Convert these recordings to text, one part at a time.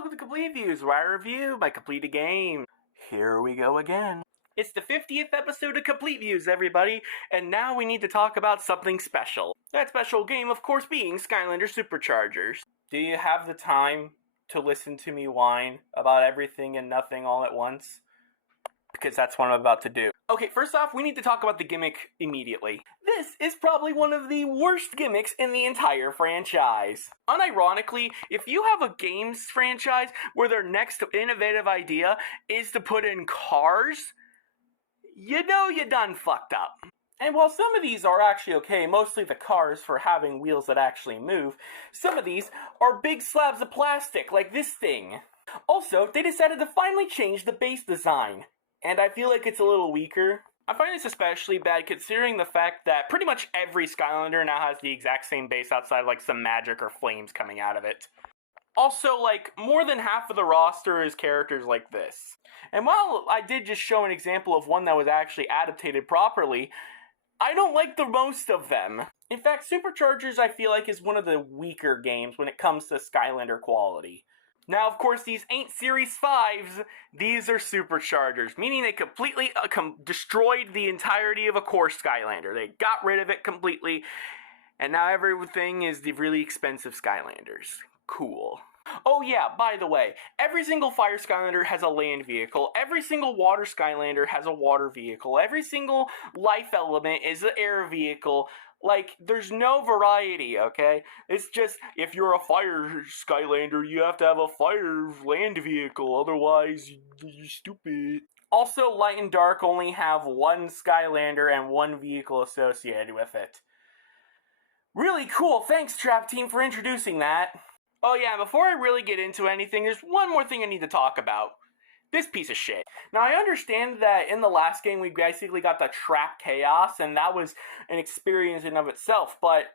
welcome to Complete Views, where I review my completed game. Here we go again. It's the 50th episode of Complete Views, everybody, and now we need to talk about something special. That special game, of course, being Skylanders Superchargers. Do you have the time to listen to me whine about everything and nothing all at once? Because that's what I'm about to do. Okay, first off, we need to talk about the gimmick immediately. This is probably one of the worst gimmicks in the entire franchise. Unironically, if you have a games franchise where their next innovative idea is to put in cars, you know you done fucked up. And while some of these are actually okay, mostly the cars for having wheels that actually move, some of these are big slabs of plastic, like this thing. Also, they decided to finally change the base design, and I feel like it's a little weaker. I find this especially bad considering the fact that pretty much every Skylander now has the exact same base outside of like some magic or flames coming out of it. Also, like, more than half of the roster is characters like this. And while I did just show an example of one that was actually adapted properly, I don't like the most of them. In fact, Superchargers I feel like is one of the weaker games when it comes to Skylander quality. Now, of course, these ain't Series 5s, these are Superchargers, meaning they completely destroyed the entirety of a core Skylander. They got rid of it completely, and now everything is the really expensive Skylanders. Cool. Oh yeah, by the way, every single Fire Skylander has a land vehicle, every single Water Skylander has a water vehicle, every single life element is an air vehicle. Like, there's no variety, okay? It's just, if you're a Fire Skylander, you have to have a fire land vehicle, otherwise you're stupid. Also, Light and Dark only have one Skylander and one vehicle associated with it. Really cool, thanks Trap Team for introducing that. Oh yeah, before I really get into anything, there's one more thing I need to talk about. This piece of shit. Now, I understand that in the last game we basically got the Trap Chaos, and that was an experience in of itself, but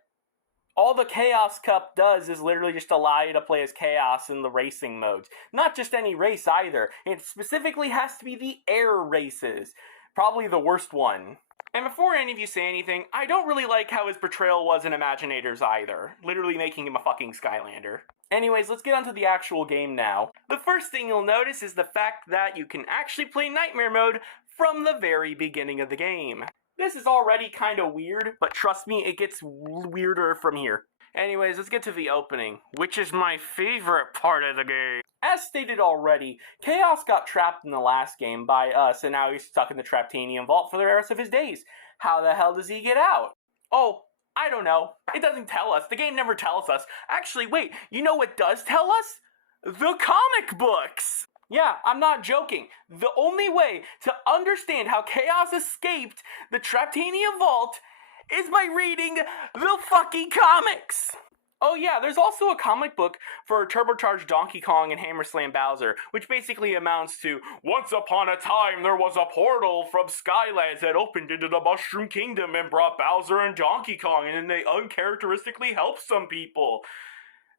all the Chaos Cup does is literally just allow you to play as Chaos in the racing modes. Not just any race either. It specifically has to be the air races. Probably the worst one. And before any of you say anything, I don't really like how his portrayal was in Imaginators either. Literally making him a fucking Skylander. Anyways, let's get on to the actual game now. The first thing you'll notice is the fact that you can actually play Nightmare Mode from the very beginning of the game. This is already kinda weird, but trust me, it gets weirder from here. Anyways, let's get to the opening, which is my favorite part of the game. As stated already, Chaos got trapped in the last game by us, and now he's stuck in the Traptanium Vault for the rest of his days. How the hell does he get out? Oh, I don't know. It doesn't tell us. The game never tells us. Actually, wait, you know what does tell us? The comic books! Yeah, I'm not joking. The only way to understand how Chaos escaped the Traptanium Vault is by reading the fucking comics! Oh yeah, there's also a comic book for Turbocharged Donkey Kong and Hammer Slam Bowser, which basically amounts to, once upon a time there was a portal from Skylands that opened into the Mushroom Kingdom and brought Bowser and Donkey Kong, and then they uncharacteristically helped some people.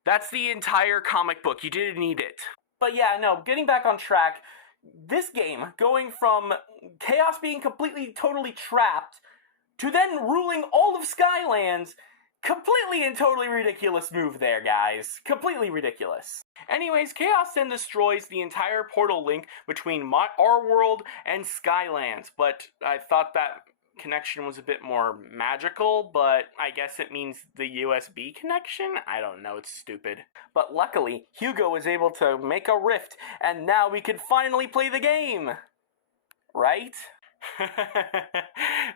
That's the entire comic book, you didn't need it. But yeah, no, getting back on track, this game, going from Chaos being completely, totally trapped, to then ruling all of Skylands, completely and totally ridiculous move there, guys. Completely ridiculous. Anyways, Chaos then destroys the entire portal link between our world and Skylands, but I thought that connection was a bit more magical, but I guess it means the USB connection? I don't know, it's stupid. But luckily, Hugo was able to make a rift, and now we can finally play the game! Right?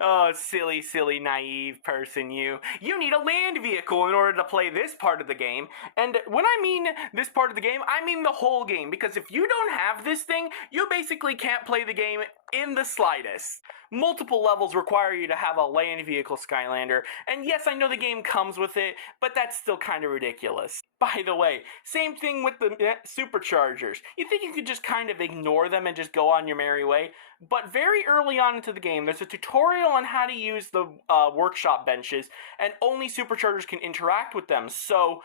Oh, silly, silly, naive person, you. You need a land vehicle in order to play this part of the game. And when I mean this part of the game, I mean the whole game. Because if you don't have this thing, you basically can't play the game in the slightest. Multiple levels require you to have a land vehicle Skylander. And yes, I know the game comes with it, but that's still kind of ridiculous. By the way, same thing with the Superchargers. You think you could just kind of ignore them and just go on your merry way? But very early on into the game, there's a tutorial on how to use the workshop benches, and only Superchargers can interact with them, so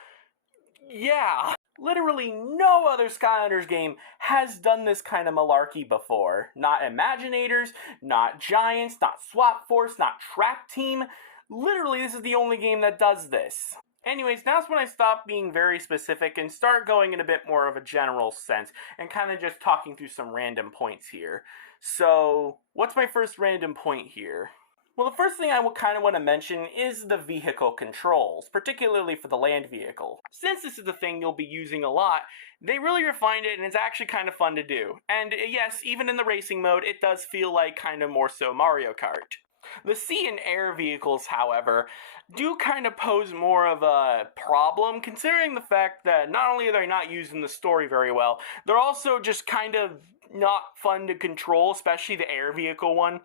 yeah. Literally no other Skylanders game has done this kind of malarkey before. Not Imaginators, not Giants, not Swap Force, not Trap Team. Literally, this is the only game that does this. Anyways, now's when I stop being very specific and start going in a bit more of a general sense and kind of just talking through some random points here. So, what's my first random point here? Well, the first thing I kind of want to mention is the vehicle controls, particularly for the land vehicle. Since this is the thing you'll be using a lot, they really refined it and it's actually kind of fun to do. And yes, even in the racing mode, it does feel like kind of more so Mario Kart. The sea and air vehicles, however, do kind of pose more of a problem, considering the fact that not only are they not used in the story very well, they're also just kind of not fun to control, especially the air vehicle one.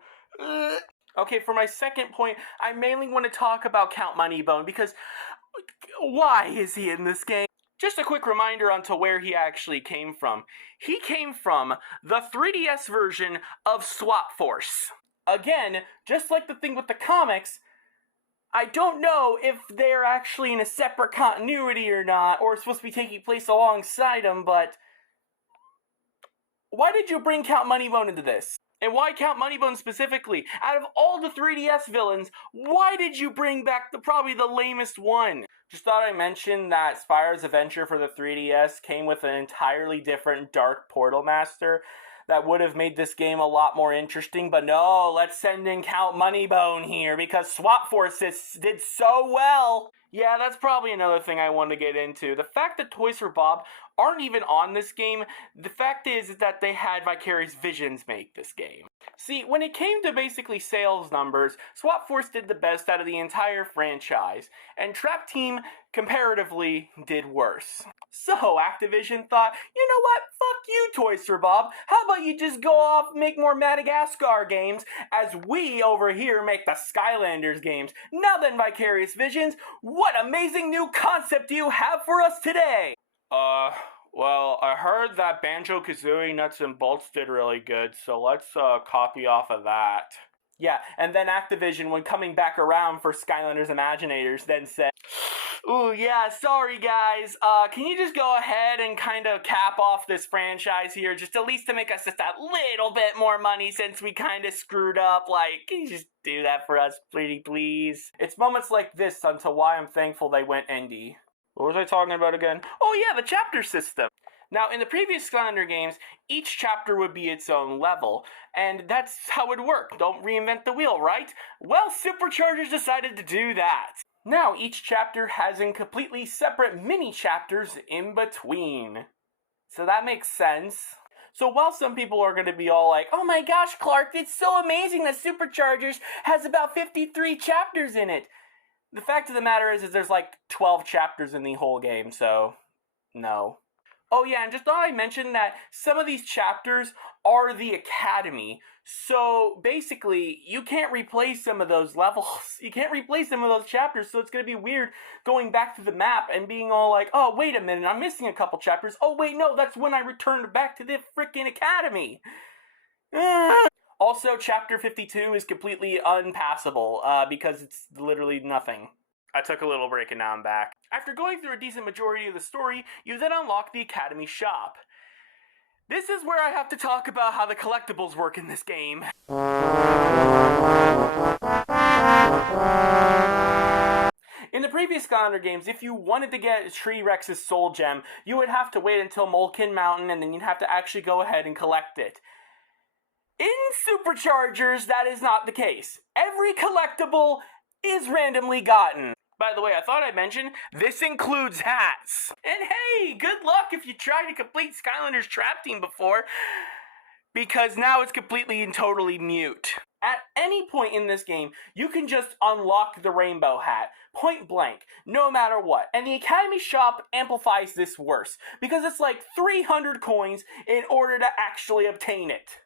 Okay, for my second point, I mainly want to talk about Count Moneybone, because why is he in this game? Just a quick reminder onto where he actually came from. He came from the 3DS version of Swap Force. Again, just like the thing with the comics, I don't know if they're actually in a separate continuity or not, or supposed to be taking place alongside them, but why did you bring Count Moneybone into this? And why Count Moneybone specifically? Out of all the 3DS villains, why did you bring back probably the lamest one? Just thought I'd mention that Spyro's Adventure for the 3DS came with an entirely different Dark Portal Master that would have made this game a lot more interesting, but no, let's send in Count Moneybone here because Swap Force did so well. Yeah, that's probably another thing I wanted to get into. The fact that Toys for Bob aren't even on this game, the fact is that they had Vicarious Visions make this game. See, when it came to basically sales numbers, Swap Force did the best out of the entire franchise, and Trap Team, comparatively, did worse. So, Activision thought, you know what, fuck you, Toys for Bob, how about you just go off and make more Madagascar games, as we over here make the Skylanders games. Now then, Vicarious Visions, what amazing new concept do you have for us today? Well, I heard that Banjo-Kazooie Nuts and Bolts did really good, so let's copy off of that. Yeah, and then Activision, when coming back around for Skylanders Imaginators, then said, ooh, yeah, sorry guys, can you just go ahead and kind of cap off this franchise here, just at least to make us just a little bit more money since we kind of screwed up, like, can you just do that for us, pretty please? It's moments like this until why I'm thankful they went indie. What was I talking about again? Oh yeah, the chapter system. Now, in the previous Skylander games, each chapter would be its own level, and that's how it worked. Don't reinvent the wheel, right? Well, Superchargers decided to do that. Now, each chapter has in completely separate mini-chapters in between. So that makes sense. So while some people are going to be all like, oh my gosh, Clark, it's so amazing that Superchargers has about 53 chapters in it. The fact of the matter is there's like 12 chapters in the whole game, so no. Oh yeah, and just thought I'd mention that some of these chapters are the Academy. So basically, you can't replace some of those levels. You can't replace some of those chapters, so it's going to be weird going back to the map and being all like, oh, wait a minute, I'm missing a couple chapters. Oh, wait, no, that's when I returned back to the frickin' Academy. Also, Chapter 52 is completely unpassable, because it's literally nothing. I took a little break and now I'm back. After going through a decent majority of the story, you then unlock the Academy shop. This is where I have to talk about how the collectibles work in this game. In the previous Skylander games, if you wanted to get Tree Rex's Soul Gem, you would have to wait until Molken Mountain and then you'd have to actually go ahead and collect it. In Superchargers, that is not the case. Every collectible is randomly gotten. By the way, I thought I'd mention, this includes hats. And hey, good luck if you tried to complete Skylanders Trap Team before, because now it's completely and totally mute. At any point in this game, you can just unlock the rainbow hat, point blank, no matter what. And the Academy shop amplifies this worse, because it's like 300 coins in order to actually obtain it.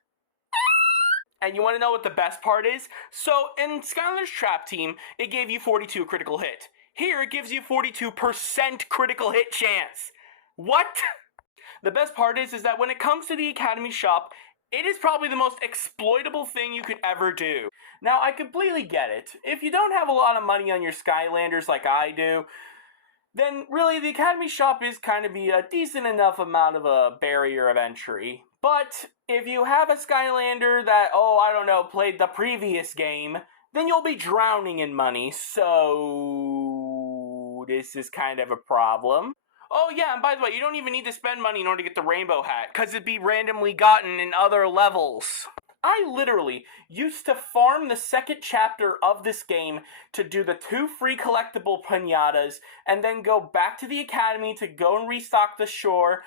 And you want to know what the best part is? So, in Skylanders Trap Team, it gave you 42 critical hit. Here, it gives you 42% critical hit chance. What? The best part is that when it comes to the Academy shop, it is probably the most exploitable thing you could ever do. Now, I completely get it. If you don't have a lot of money on your Skylanders like I do, then really the Academy shop is kind of be a decent enough amount of a barrier of entry. But if you have a Skylander that, oh, I don't know, played the previous game, then you'll be drowning in money, so this is kind of a problem. Oh yeah, and by the way, you don't even need to spend money in order to get the rainbow hat, because it'd be randomly gotten in other levels. I literally used to farm the second chapter of this game to do the 2 free collectible pinatas, and then go back to the academy to go and restock the shore,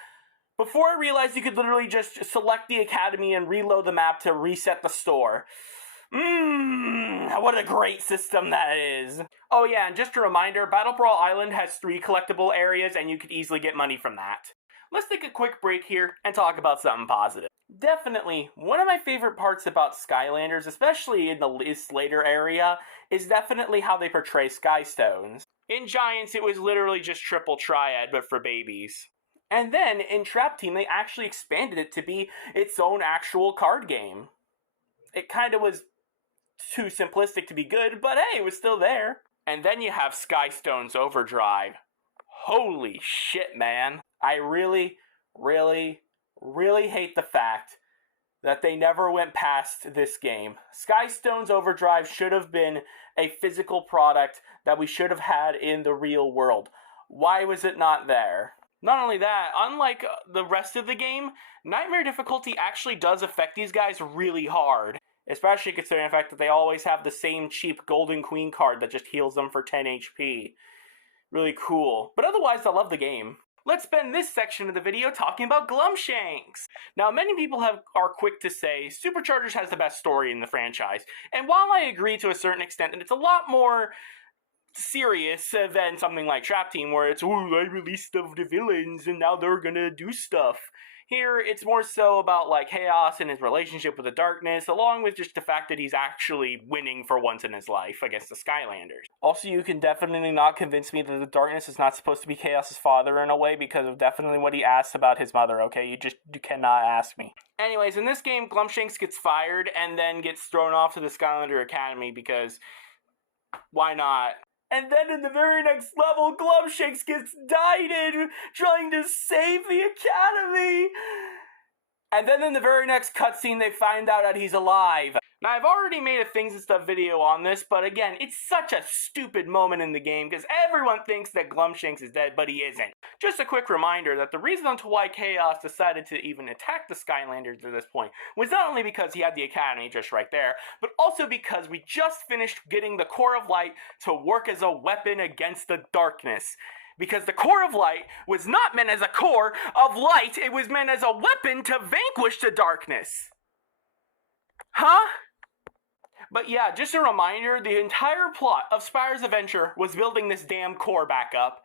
before I realized you could literally just select the academy and reload the map to reset the store. What a great system that is. Oh yeah, and just a reminder, Battle Brawl Island has 3 collectible areas, and you could easily get money from that. Let's take a quick break here and talk about something positive. Definitely, one of my favorite parts about Skylanders, especially in this later area, is definitely how they portray Skystones. In Giants, it was literally just Triple Triad, but for babies. And then, in Trap Team, they actually expanded it to be its own actual card game. It kind of was too simplistic to be good, but hey, it was still there. And then you have Skystones Overdrive. Holy shit, man. I really, really, really hate the fact that they never went past this game. Skystones Overdrive should have been a physical product that we should have had in the real world. Why was it not there? Not only that, unlike the rest of the game, Nightmare difficulty actually does affect these guys really hard. Especially considering the fact that they always have the same cheap Golden Queen card that just heals them for 10 HP. Really cool. But otherwise, I love the game. Let's spend this section of the video talking about Glumshanks. Now, many people are quick to say Superchargers has the best story in the franchise. And while I agree to a certain extent that it's a lot more serious than something like Trap Team, where it's, oh, I released the villains and now they're gonna do stuff. Here, it's more so about, like, Chaos and his relationship with the darkness, along with just the fact that he's actually winning for once in his life against the Skylanders. Also, you can definitely not convince me that the darkness is not supposed to be Chaos's father in a way, because of definitely what he asks about his mother, okay? You cannot ask me. Anyways, in this game, Glumshanks gets fired and then gets thrown off to the Skylander Academy because why not? And then in the very next level, Glumshanks gets indicted trying to save the academy. And then in the very next cutscene, they find out that he's alive. Now, I've already made a Things and Stuff video on this, but again, it's such a stupid moment in the game because everyone thinks that Glumshanks is dead, but he isn't. Just a quick reminder that the reason to why Chaos decided to even attack the Skylanders at this point was not only because he had the Academy just right there, but also because we just finished getting the Core of Light to work as a weapon against the darkness. Because the Core of Light was not meant as a core of light, it was meant as a weapon to vanquish the darkness. Huh? But yeah, just a reminder, the entire plot of Spyro's Adventure was building this damn core back up.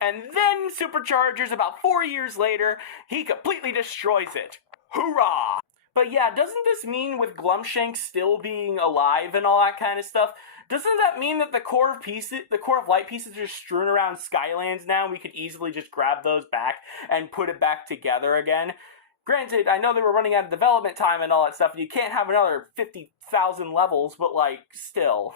And then Superchargers, about 4 years later, he completely destroys it. Hoorah! But yeah, doesn't this mean with Glumshanks still being alive and all that kind of stuff, doesn't that mean that the core of light pieces are just strewn around Skylands now? We could easily just grab those back and put it back together again. Granted, I know they were running out of development time and all that stuff, and you can't have another 50,000 levels, but like, still.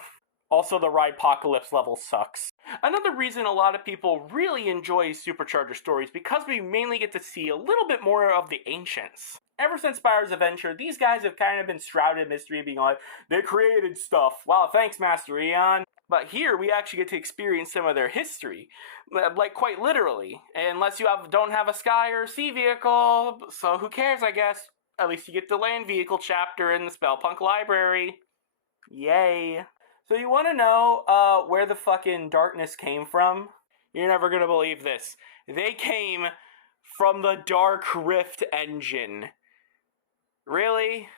Also, the Ridepocalypse level sucks. Another reason a lot of people really enjoy Supercharger stories because we mainly get to see a little bit more of the ancients. Ever since Spyro's Adventure, these guys have kind of been shrouded in mystery, being like, they created stuff. Wow, thanks, Master Eon. But here, we actually get to experience some of their history. Like, quite literally. Unless you don't have a Sky or Sea vehicle, so who cares, I guess. At least you get the land vehicle chapter in the Spellpunk library. Yay. So you want to know where the fucking darkness came from? You're never gonna believe this. They came from the Dark Rift engine. Really?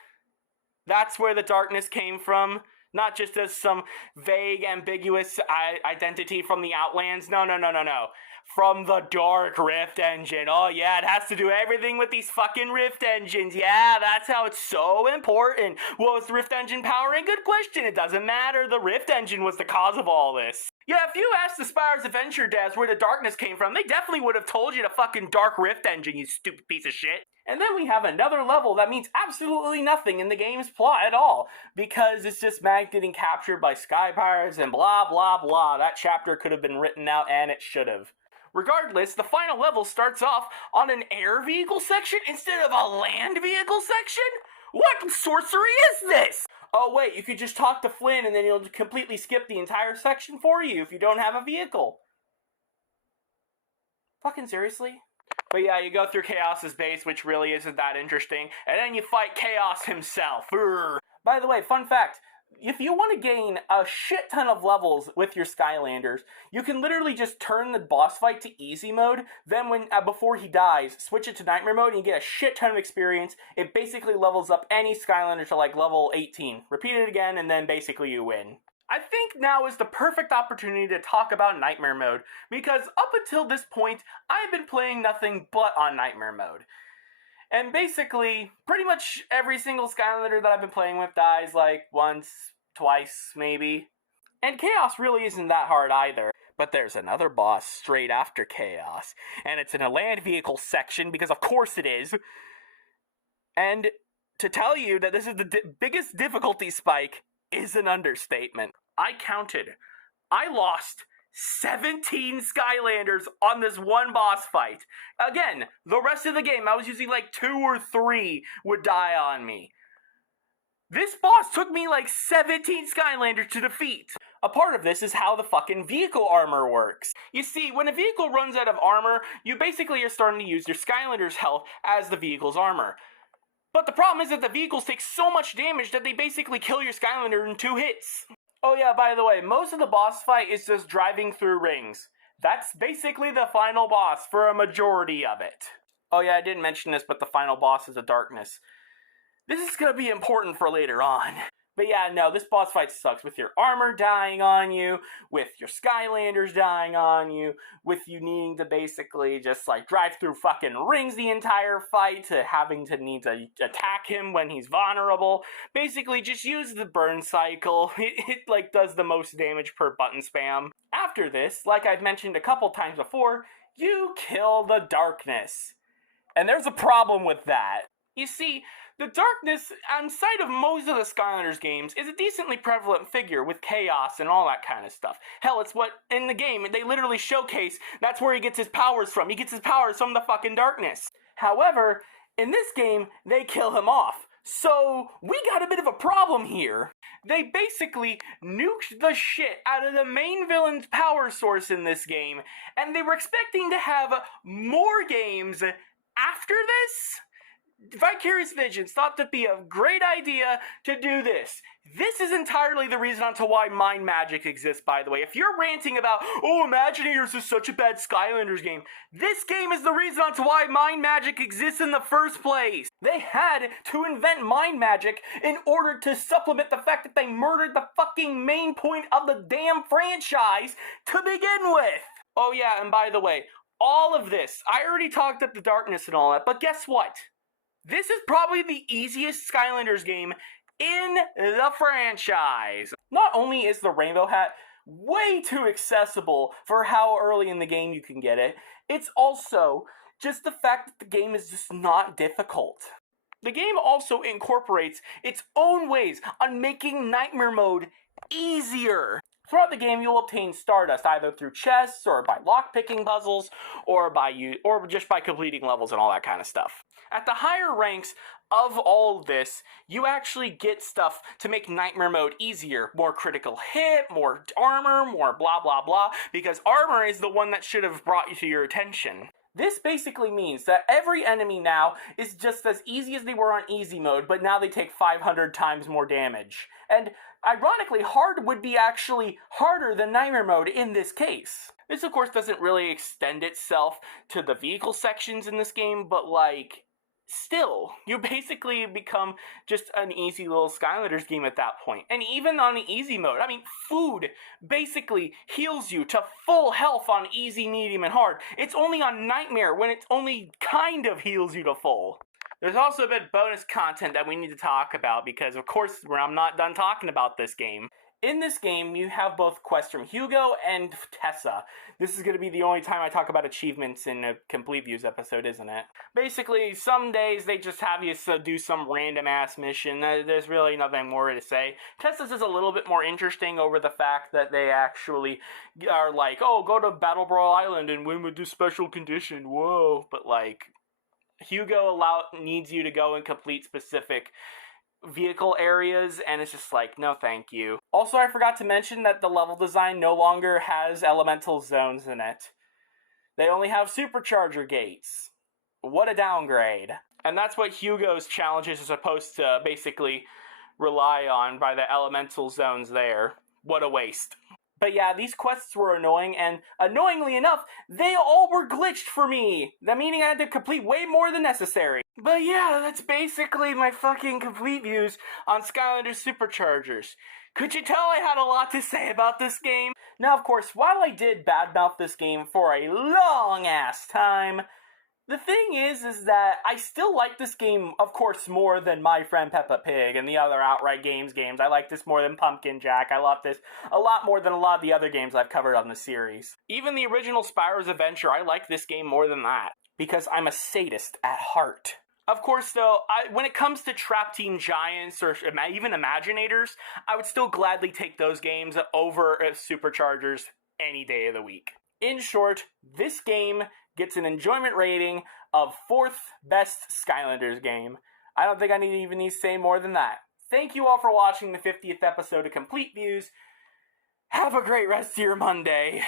That's where the darkness came from? Not just as some vague, ambiguous identity from the Outlands? No. From the Dark Rift engine. Oh yeah, it has to do everything with these fucking Rift engines. Yeah, that's how it's so important. What was the Rift engine powering? Good question. It doesn't matter. The Rift engine was the cause of all this. Yeah, if you asked the Spyro's Adventure devs where the darkness came from, they definitely would have told you the fucking Dark Rift engine, you stupid piece of shit. And then we have another level that means absolutely nothing in the game's plot at all, because it's just Mag getting captured by Sky Pirates and blah blah blah. That chapter could have been written out, and it should have. Regardless, the final level starts off on an air vehicle section instead of a land vehicle section? What sorcery is this? Oh wait, you could just talk to Flynn and then he'll completely skip the entire section for you if you don't have a vehicle. Fucking seriously? But yeah, you go through Chaos's base, which really isn't that interesting, and then you fight Chaos himself. Urgh. By the way, fun fact, if you want to gain a shit ton of levels with your Skylanders, you can literally just turn the boss fight to easy mode, then before he dies, switch it to nightmare mode, and you get a shit ton of experience. It basically levels up any Skylander to like level 18. Repeat it again, and then basically you win. I think now is the perfect opportunity to talk about Nightmare Mode, because up until this point, I've been playing nothing but on Nightmare Mode. And basically, pretty much every single Skylander that I've been playing with dies like once, twice, maybe. And Chaos really isn't that hard either. But there's another boss straight after Chaos, and it's in a land vehicle section, because of course it is. And to tell you that this is the biggest difficulty spike is an understatement. I counted. I lost 17 Skylanders on this one boss fight. Again, the rest of the game, I was using like 2 or 3 would die on me. This boss took me like 17 Skylanders to defeat. A part of this is how the fucking vehicle armor works. You see, when a vehicle runs out of armor, you basically are starting to use your Skylander's health as the vehicle's armor. But the problem is that the vehicles take so much damage that they basically kill your Skylander in 2 hits. Oh yeah, by the way, most of the boss fight is just driving through rings. That's basically the final boss for a majority of it. Oh yeah, I didn't mention this, but the final boss is a darkness. This is gonna be important for later on. But yeah, no, this boss fight sucks, with your armor dying on you, with your Skylanders dying on you, with you needing to basically just like drive through fucking rings the entire fight, to having to need to attack him when he's vulnerable. Basically, just use the burn cycle. It like does the most damage per button spam. After this, like I've mentioned a couple times before, you kill the darkness. And there's a problem with that. You see, the darkness, on sight of most of the Skylanders games, is a decently prevalent figure with chaos and all that kind of stuff. Hell, it's what, in the game, they literally showcase, that's where he gets his powers from. He gets his powers from the fucking darkness. However, in this game, they kill him off. So, we got a bit of a problem here. They basically nuked the shit out of the main villain's power source in this game, and they were expecting to have more games after this? Vicarious Visions thought it'd be a great idea to do this. This is entirely the reason onto why Mind Magic exists, by the way. If you're ranting about, oh, Imagineers is such a bad Skylanders game, this game is the reason onto why Mind Magic exists in the first place. They had to invent Mind Magic in order to supplement the fact that they murdered the fucking main point of the damn franchise to begin with. Oh yeah, and by the way, all of this, I already talked up the darkness and all that, but guess what? This is probably the easiest Skylanders game in the franchise. Not only is the Rainbow Hat way too accessible for how early in the game you can get it, it's also just the fact that the game is just not difficult. The game also incorporates its own ways on making Nightmare Mode easier. Throughout the game, you'll obtain Stardust either through chests or by lockpicking puzzles or just by completing levels and all that kind of stuff. At the higher ranks of all of this, you actually get stuff to make Nightmare Mode easier. More critical hit, more armor, more blah blah blah, because armor is the one that should have brought you to your attention. This basically means that every enemy now is just as easy as they were on easy mode, but now they take 500 times more damage. And ironically, hard would be actually harder than Nightmare Mode in this case. This, of course, doesn't really extend itself to the vehicle sections in this game, but like, still, you basically become just an easy little Skylanders game at that point. And even on the easy mode, I mean, food basically heals you to full health on easy, medium, and hard. It's only on Nightmare when it only kind of heals you to full. There's also a bit of bonus content that we need to talk about because, of course, I'm not done talking about this game. In this game, you have both quests from Hugo and Tessa. This is going to be the only time I talk about achievements in a Complete Views episode, isn't it? Basically, some days they just have you do some random-ass mission. There's really nothing more to say. Tessa's is a little bit more interesting over the fact that they actually are like, oh, go to Battle Brawl Island and win with this special condition. Whoa. But, like, Hugo needs you to go and complete specific vehicle areas, and it's just like, no thank you. Also, I forgot to mention that the level design no longer has elemental zones in it. They only have Supercharger gates. What a downgrade. And that's what Hugo's challenges are supposed to basically rely on by the elemental zones there. What a waste. But yeah, these quests were annoying, and annoyingly enough, they all were glitched for me. That meaning I had to complete way more than necessary. But yeah, that's basically my fucking complete views on Skylanders Superchargers. Could you tell I had a lot to say about this game? Now, of course, while I did badmouth this game for a long-ass time, the thing is that I still like this game, of course, more than My Friend Peppa Pig and the other Outright Games games. I like this more than Pumpkin Jack. I love this a lot more than a lot of the other games I've covered on the series. Even the original Spyro's Adventure, I like this game more than that, because I'm a sadist at heart. Of course, though, when it comes to Trap Team Giants or even Imaginators, I would still gladly take those games over Superchargers any day of the week. In short, this game gets an enjoyment rating of 4th best Skylanders game. I don't think I even need to say more than that. Thank you all for watching the 50th episode of Complete Views. Have a great rest of your Monday.